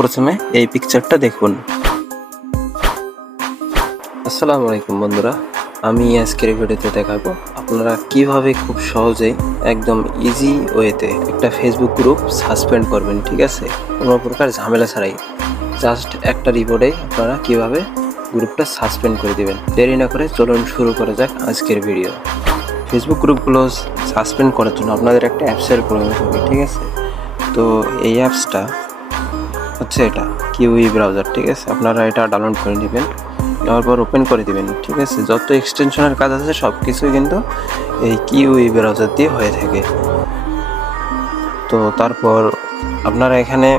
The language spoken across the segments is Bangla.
প্রথমে এই পিকচারটা দেখুন। আসসালামু আলাইকুম বন্ধুরা, আমি আজকের ভিডিওতে দেখাবো আপনারা কীভাবে খুব সহজেই একদম ইজি ওয়েতে একটা ফেসবুক গ্রুপ সাসপেন্ড করবেন, ঠিক আছে? কোনো প্রকার ঝামেলা ছাড়াই। জাস্ট একটা রিপোর্টে আপনারা কীভাবে গ্রুপটা সাসপেন্ড করে দিবেন। দেরি না করে চলুন শুরু করা যাক আজকের ভিডিও ফেসবুক গ্রুপগুলো সাসপেন্ড করার জন্য আপনাদের একটা অ্যাপসের প্রয়োজন হবে, ঠিক আছে? তো এই অ্যাপসটা হচ্ছে এটা কিউই ব্রাউজার, ঠিক আছে? আপনারা এটা ডাউনলোড করে নেবেন, নেওয়ার পর ওপেন করে দিবেন, ঠিক আছে? যত এক্সটেনশনের কাজ আছে সব কিছুই কিন্তু এই কিউই ব্রাউজার দিয়ে হয়ে থাকে। তো তারপর আপনারা এখানে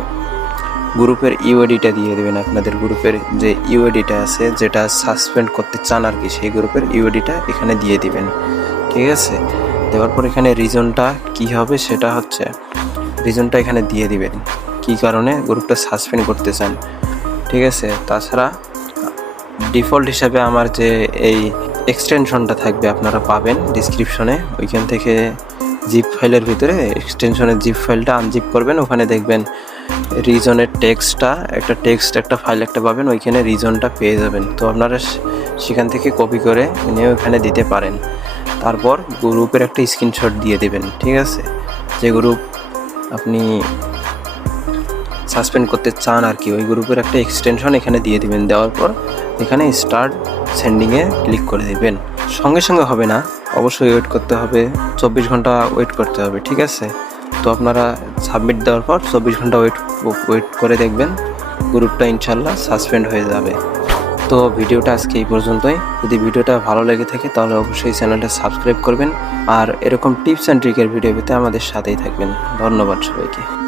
গ্রুপের ইউএডিটা দিয়ে দেবেন আপনাদের গ্রুপের যে ইউএডিটা আছে, যেটা সাসপেন্ড করতে চান আর কি, সেই গ্রুপের ইউএডিটা এখানে দিয়ে দিবেন, ঠিক আছে? দেওয়ার পর এখানে রিজনটা কি হবে, সেটা হচ্ছে রিজনটা এখানে দিয়ে দিবেন। কি কারণে গ্রুপটা সাসপেন্ড করতে চান ঠিক আছে, তাছাড়া ডিফল্ট হিসাবে আমার যে এই এক্সটেনশনটা থাকবে আপনারা পাবেন ডিসক্রিপশনে, ওইখান থেকে জিপ ফাইলের ভিতরে এক্সটেনশনের জিপ ফাইলটা আনজিপ করবেন, ওখানে দেখবেন রিজনের টেক্সটটা একটা টেক্সট একটা ফাইল একটা পাবেন, ওইখানে রিজনটা পেয়ে যাবেন। তো আপনারা সেখান থেকে কপি করে নিয়ে ওখানে দিতে পারেন। তারপর গ্রুপের একটা স্ক্রিনশট দিয়ে দেবেন, ঠিক আছে? যে গ্রুপ আপনি সাসপেন্ড করতে চান আর কি, ওই গ্রুপের একটা এক্সটেনশন এখানে দিয়ে দিবেন। দেওয়ার পর এখানে স্টার্ট সেন্ডিংয়ে ক্লিক করে দিবেন। সঙ্গে সঙ্গে হবে না, অবশ্যই ওয়েট করতে হবে। চব্বিশ ঘণ্টা ওয়েট করতে হবে, ঠিক আছে? তো আপনারা সাবমিট দেওয়ার পর চব্বিশ ঘণ্টা ওয়েট ওয়েট করে দেখবেন গ্রুপটা ইনশাল্লাহ সাসপেন্ড হয়ে যাবে। তো ভিডিওটা আজকে এই পর্যন্তই। যদি ভিডিওটা ভালো লেগে থাকে তাহলে অবশ্যই চ্যানেলটা সাবস্ক্রাইব করবেন। আর এরকম টিপস অ্যান্ড ট্রিকের ভিডিও পেতে আমাদের সাথেই থাকবেন। ধন্যবাদ সবাইকে।